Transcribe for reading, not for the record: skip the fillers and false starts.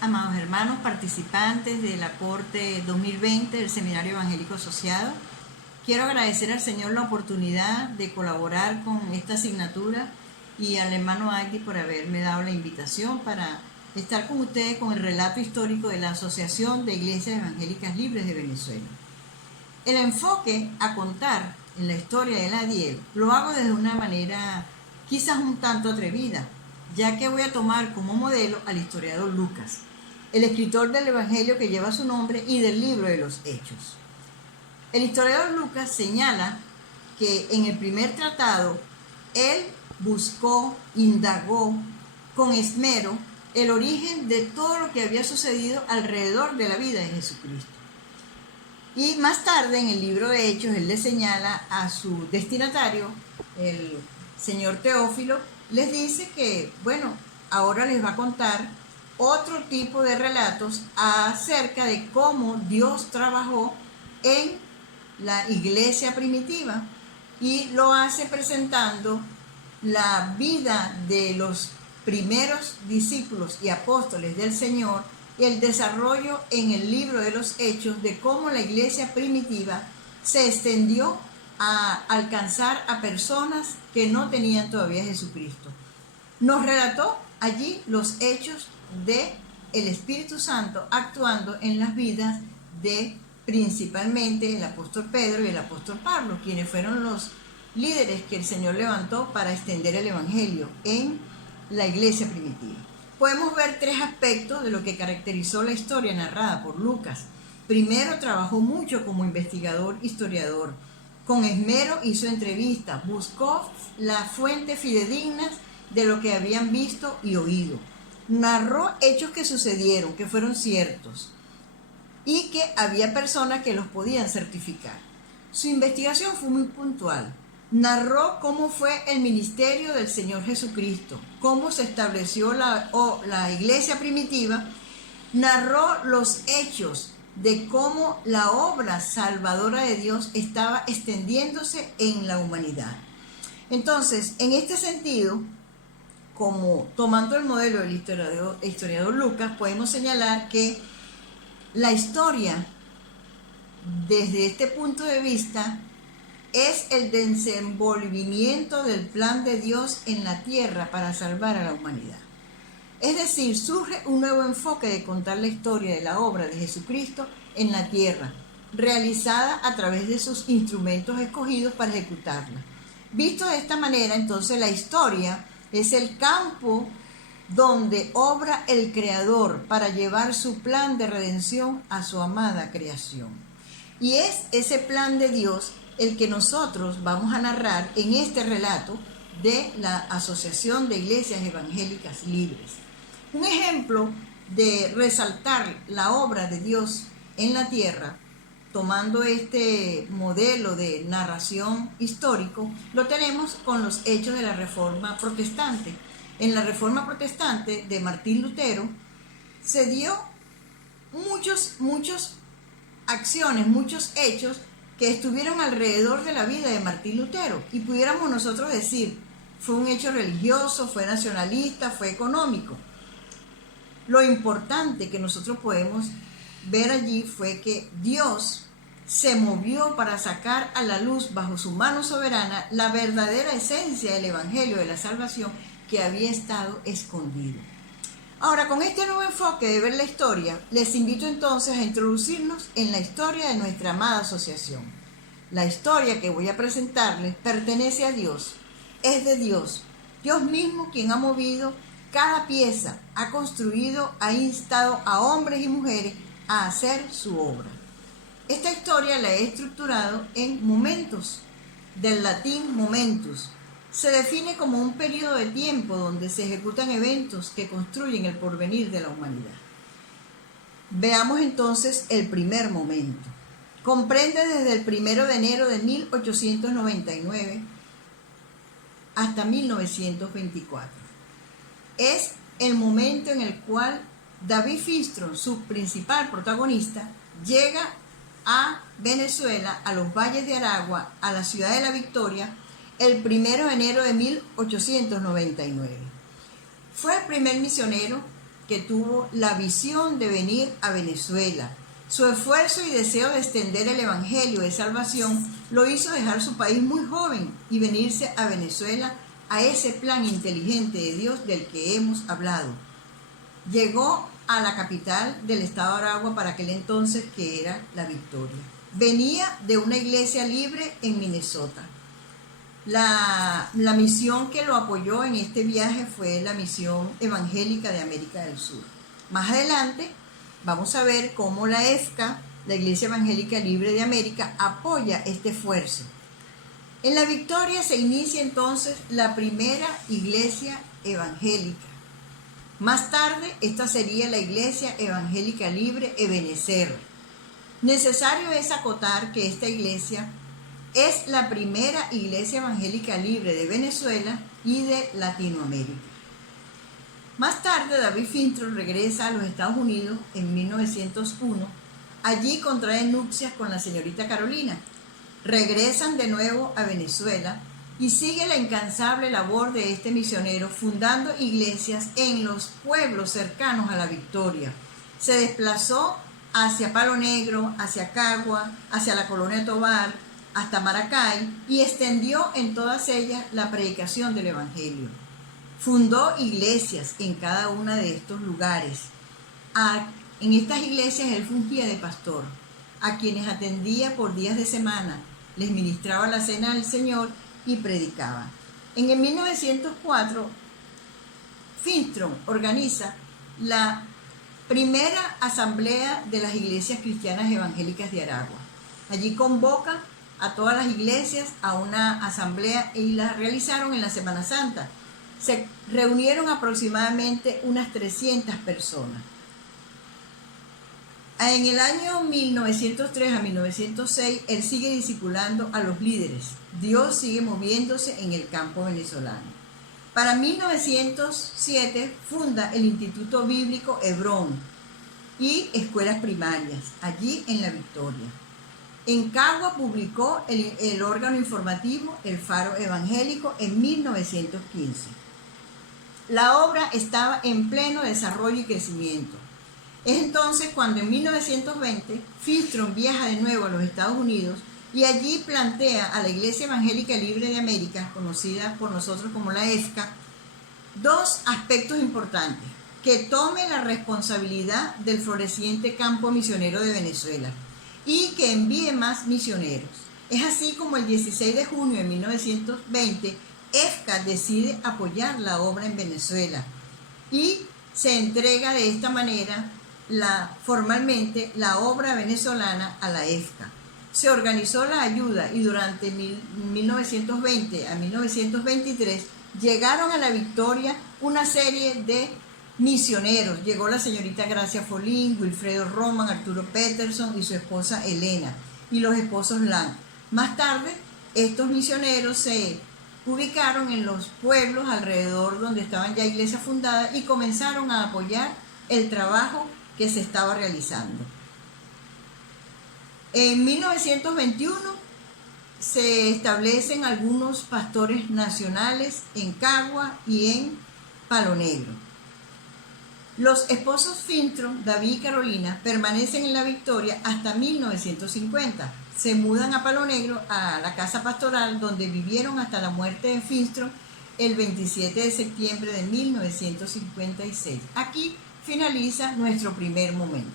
amados hermanos participantes de la corte 2020 del Seminario Evangélico Asociado. Quiero agradecer al Señor la oportunidad de colaborar con esta asignatura y al hermano Agdi por haberme dado la invitación para estar con ustedes con el relato histórico de la Asociación de Iglesias Evangélicas Libres de Venezuela. El enfoque a contar en la historia de la ADIEL lo hago desde una manera quizás un tanto atrevida, ya que voy a tomar como modelo al historiador Lucas, el escritor del Evangelio que lleva su nombre y del libro de los Hechos. El historiador Lucas señala que en el primer tratado él buscó, indagó con esmero el origen de todo lo que había sucedido alrededor de la vida de Jesucristo. Y más tarde en el libro de Hechos él le señala a su destinatario, el señor Teófilo, les dice que, ahora les va a contar otro tipo de relatos acerca de cómo Dios trabajó en la iglesia primitiva y lo hace presentando la vida de los primeros discípulos y apóstoles del Señor y el desarrollo en el libro de los Hechos de cómo la iglesia primitiva se extendió a alcanzar a personas que no tenían todavía a Jesucristo. Nos relató allí los hechos de el Espíritu Santo actuando en las vidas de principalmente el apóstol Pedro y el apóstol Pablo, quienes fueron los líderes que el Señor levantó para extender el Evangelio en la iglesia primitiva. Podemos ver tres aspectos de lo que caracterizó la historia narrada por Lucas. Primero, trabajó mucho como investigador, historiador. Con esmero hizo entrevistas, buscó las fuentes fidedignas de lo que habían visto y oído. Narró hechos que sucedieron, que fueron ciertos y que había personas que los podían certificar. Su investigación fue muy puntual. Narró cómo fue el ministerio del Señor Jesucristo, cómo se estableció la iglesia primitiva. Narró los hechos de cómo la obra salvadora de Dios estaba extendiéndose en la humanidad. Entonces, en este sentido, como tomando el modelo del historiador Lucas, podemos señalar que la historia, desde este punto de vista, es el desenvolvimiento del plan de Dios en la tierra para salvar a la humanidad. Es decir, surge un nuevo enfoque de contar la historia de la obra de Jesucristo en la tierra, realizada a través de sus instrumentos escogidos para ejecutarla. Visto de esta manera, entonces la historia es el campo donde obra el Creador para llevar su plan de redención a su amada creación. Y es ese plan de Dios el que nosotros vamos a narrar en este relato de la Asociación de Iglesias Evangélicas Libres. Un ejemplo de resaltar la obra de Dios en la tierra, tomando este modelo de narración histórico, lo tenemos con los hechos de la Reforma Protestante. En la Reforma Protestante de Martín Lutero se dio muchas acciones, muchos hechos que estuvieron alrededor de la vida de Martín Lutero y pudiéramos nosotros decir, fue un hecho religioso, fue nacionalista, fue económico. Lo importante que nosotros podemos ver allí fue que Dios se movió para sacar a la luz bajo su mano soberana la verdadera esencia del Evangelio de la salvación que había estado escondido. Ahora, con este nuevo enfoque de ver la historia, les invito entonces a introducirnos en la historia de nuestra amada asociación. La historia que voy a presentarles pertenece a Dios, es de Dios, Dios mismo quien ha movido cada pieza, ha construido, ha instado a hombres y mujeres a hacer su obra. Esta historia la he estructurado en momentos, del latín momentus. Se define como un periodo de tiempo donde se ejecutan eventos que construyen el porvenir de la humanidad. Veamos entonces el primer momento. Comprende desde el 1 de enero de 1899 hasta 1924. Es el momento en el cual David Fistro, su principal protagonista, llega a Venezuela, a los valles de Aragua, a la ciudad de La Victoria, el 1 de enero de 1899. Fue el primer misionero que tuvo la visión de venir a Venezuela. Su esfuerzo y deseo de extender el evangelio de salvación lo hizo dejar su país muy joven y venirse a Venezuela a ese plan inteligente de Dios del que hemos hablado. Llegó a la capital del estado de Aragua para aquel entonces, que era La Victoria. Venía de una iglesia libre en Minnesota. La misión que lo apoyó en este viaje fue la Misión Evangélica de América del Sur. Más adelante vamos a ver cómo la EFCA, la Iglesia Evangélica Libre de América, apoya este esfuerzo. En La Victoria se inicia entonces la primera iglesia evangélica. Más tarde, esta sería la Iglesia Evangélica Libre Ebenezer. Necesario es acotar que esta iglesia es la primera iglesia evangélica libre de Venezuela y de Latinoamérica. Más tarde, David Fintron regresa a los Estados Unidos en 1901. Allí contrae nupcias con la señorita Carolina. Regresan de nuevo a Venezuela y sigue la incansable labor de este misionero fundando iglesias en los pueblos cercanos a La Victoria. Se desplazó hacia Palo Negro, hacia Cagua, hacia la Colonia Tovar, hasta Maracay, y extendió en todas ellas la predicación del evangelio. Fundó iglesias en cada uno de estos lugares. En estas iglesias él fungía de pastor, a quienes atendía por días de semana, les ministraba la cena del Señor y predicaba. En el 1904, Fintron organiza la primera asamblea de las iglesias cristianas evangélicas de Aragua. Allí convoca a todas las iglesias a una asamblea y la realizaron en la Semana Santa. Se reunieron aproximadamente unas 300 personas. En el año 1903 a 1906, él sigue discipulando a los líderes. Dios sigue moviéndose en el campo venezolano. Para 1907 funda el Instituto Bíblico Hebrón y escuelas primarias, allí en La Victoria. En Cagua publicó el órgano informativo El Faro Evangélico en 1915. La obra estaba en pleno desarrollo y crecimiento. Es entonces cuando en 1920 Fintron viaja de nuevo a los Estados Unidos y allí plantea a la Iglesia Evangélica Libre de América, conocida por nosotros como la EFCA, dos aspectos importantes: que tome la responsabilidad del floreciente campo misionero de Venezuela y que envíe más misioneros. Es así como el 16 de junio de 1920 EFCA decide apoyar la obra en Venezuela y se entrega de esta manera formalmente la obra venezolana a la EFCA. Se organizó la ayuda y durante 1920 a 1923 llegaron a La Victoria una serie de misioneros. Llegó la señorita Gracia Folín, Wilfredo Roman, Arturo Peterson y su esposa Elena, y los esposos Lang. Más tarde, estos misioneros se ubicaron en los pueblos alrededor donde estaban ya iglesias fundadas y comenzaron a apoyar el trabajo que se estaba realizando. En 1921 se establecen algunos pastores nacionales en Cagua y en Palo Negro. Los esposos Fintron, David y Carolina, permanecen en La Victoria hasta 1950. Se mudan a Palo Negro, a la casa pastoral, donde vivieron hasta la muerte de Fintron el 27 de septiembre de 1956. Aquí finaliza nuestro primer momento.